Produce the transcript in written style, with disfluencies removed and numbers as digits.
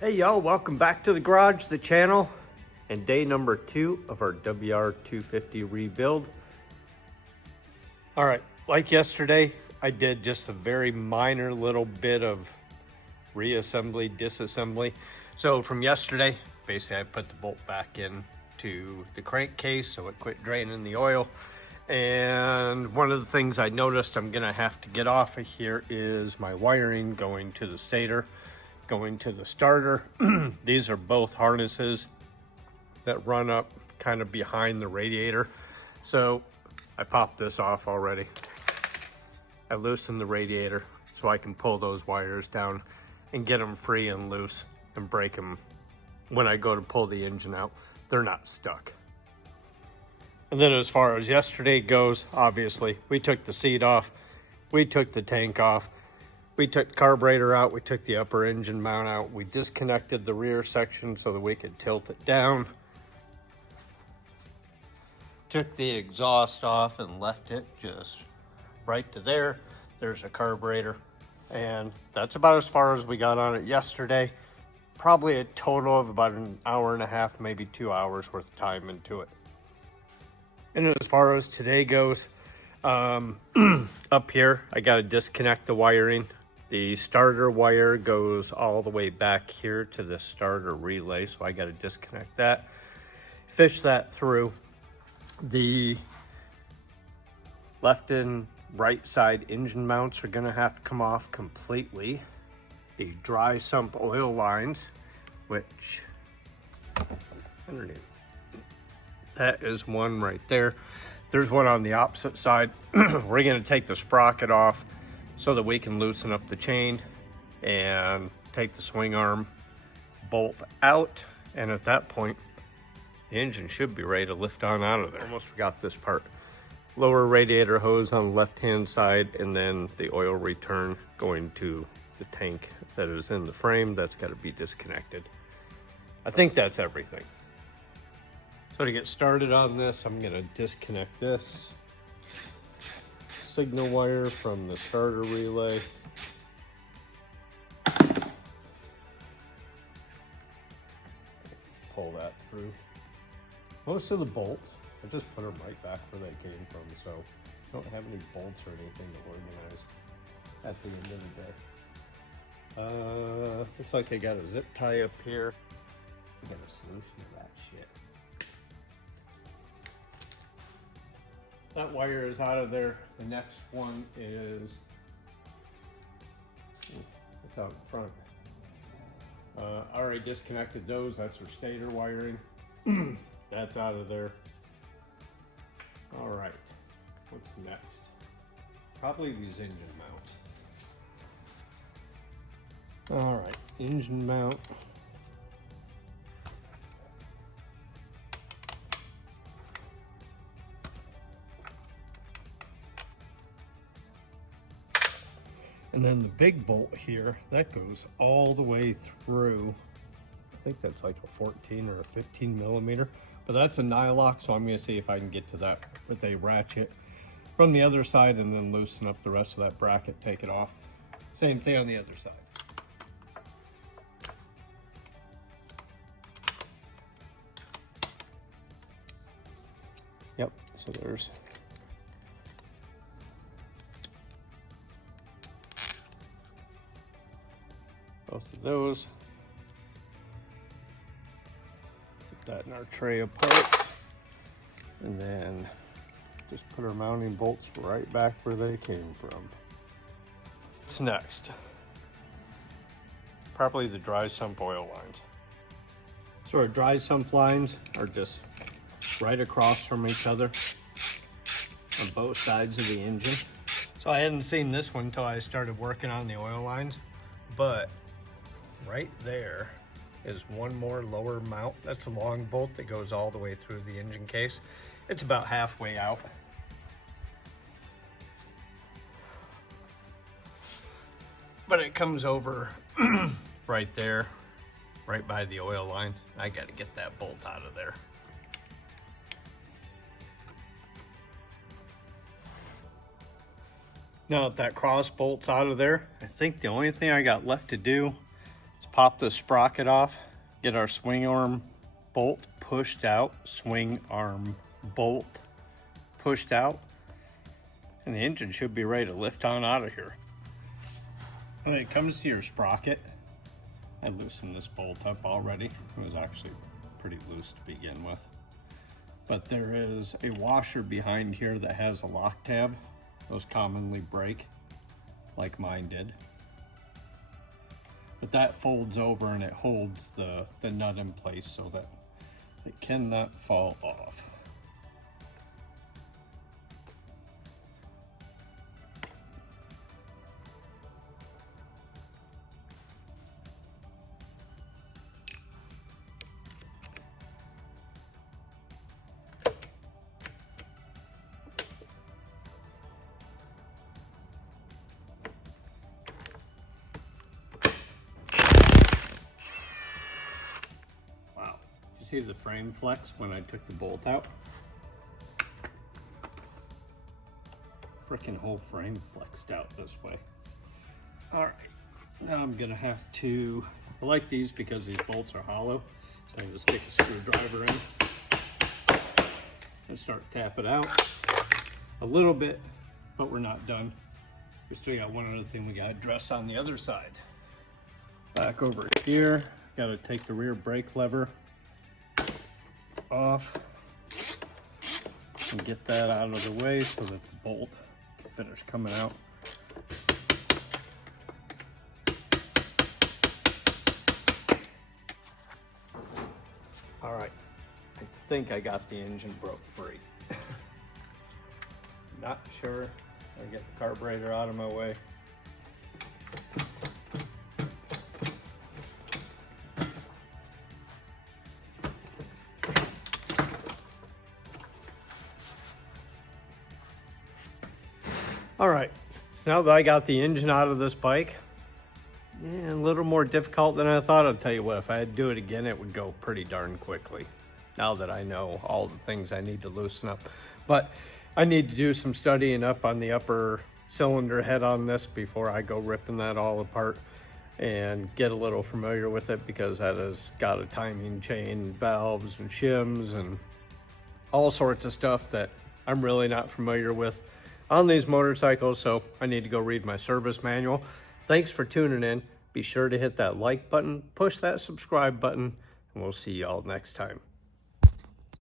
Hey y'all, welcome back to the garage, the channel, and day number 2 of our WR250 rebuild. All right, like yesterday, I did just a very minor little bit of reassembly, disassembly. So from yesterday, basically I put the bolt back into the crankcase so it quit draining the oil. And one of the things I noticed I'm gonna have to get off of here is my wiring going to the stator, going to the starter. These are both harnesses that run up kind of behind the radiator. So I popped this off already. I loosened the radiator so I can pull those wires down and get them free and loose and break them when I go to pull the engine out. They're not stuck. And then as far as yesterday goes, obviously, we took the seat off, we took the tank off, we took the carburetor out, we took the upper engine mount out, we disconnected the rear section so that we could tilt it down. Took the exhaust off and left it just right to there. There's a carburetor. And that's about as far as we got on it yesterday. Probably a total of about an hour and a half, maybe 2 hours worth of time into it. And as far as today goes, up here, I got to disconnect the wiring. The starter wire goes all the way back here to the starter relay, so I got to disconnect that, fish that through. The left and right side engine mounts are going to have to come off completely. The dry sump oil lines, which underneath, that is one right there. There's one on the opposite side. We're going to take the sprocket off so that we can loosen up the chain and take the swing arm bolt out. And at that point, the engine should be ready to lift on out of there. Almost forgot this part. Lower radiator hose on the left-hand side, and then the oil return going to the tank that is in the frame. That's got to be disconnected. I think that's everything. So to get started on this, I'm gonna disconnect this signal wire from the starter relay. Pull that through. Most of the bolts, I just put them right back where they came from, so I don't have any bolts or anything to organize at the end of the day. Looks like I got a zip tie up here. I got a solution to that shit. That wire is out of there. The next one is, it's out in front. I already disconnected those. That's our stator wiring. That's out of there. All right, what's next? Probably these engine mounts. All right, engine mount. And then the big bolt here, that goes all the way through. I think that's like a 14 or a 15 millimeter, but that's a nylock, so I'm gonna see if I can get to that with a ratchet from the other side and then loosen up the rest of that bracket, take it off. Same thing on the other side. Yep, so there's both of those. Put that in our tray of parts. And then just put our mounting bolts right back where they came from. What's next? Probably the dry sump oil lines. So our dry sump lines are just right across from each other on both sides of the engine. So I hadn't seen this one until I started working on the oil lines, but right there is one more lower mount. That's a long bolt that goes all the way through the engine case. It's about halfway out. But it comes over right there, right by the oil line. I got to get that bolt out of there. Now that that cross bolt's out of there, I think the only thing I got left to do is pop the sprocket off, get our swing arm bolt pushed out, swing arm bolt pushed out, and the engine should be ready to lift on out of here. When it comes to your sprocket, I loosened this bolt up already. It was actually pretty loose to begin with. But there is a washer behind here that has a lock tab. Those commonly break, like mine did. But that folds over and it holds the nut in place so that it cannot fall off. See the frame flex when I took the bolt out? Freaking whole frame flexed out this way. All right, now I'm gonna have to, I like these because these bolts are hollow. So I'm gonna stick a screwdriver in and start to tap it out a little bit, but we're not done. We still got one other thing we gotta address on the other side. Back over here, gotta take the rear brake lever off and get that out of the way so that the bolt can finish coming out. All right, I think I got the engine broke free. Not sure. I get the carburetor out of my way. All right, so now that I got the engine out of this bike, a little more difficult than I thought. I'll tell you what, if I had to do it again, it would go pretty darn quickly. Now that I know all the things I need to loosen up. But I need to do some studying up on the upper cylinder head on this before I go ripping that all apart and get a little familiar with it, because that has got a timing chain, valves and shims and all sorts of stuff that I'm really not familiar with on these motorcycles, so I need to go read my service manual. Thanks for tuning in. Be sure to hit that like button, push that subscribe button, and we'll see y'all next time.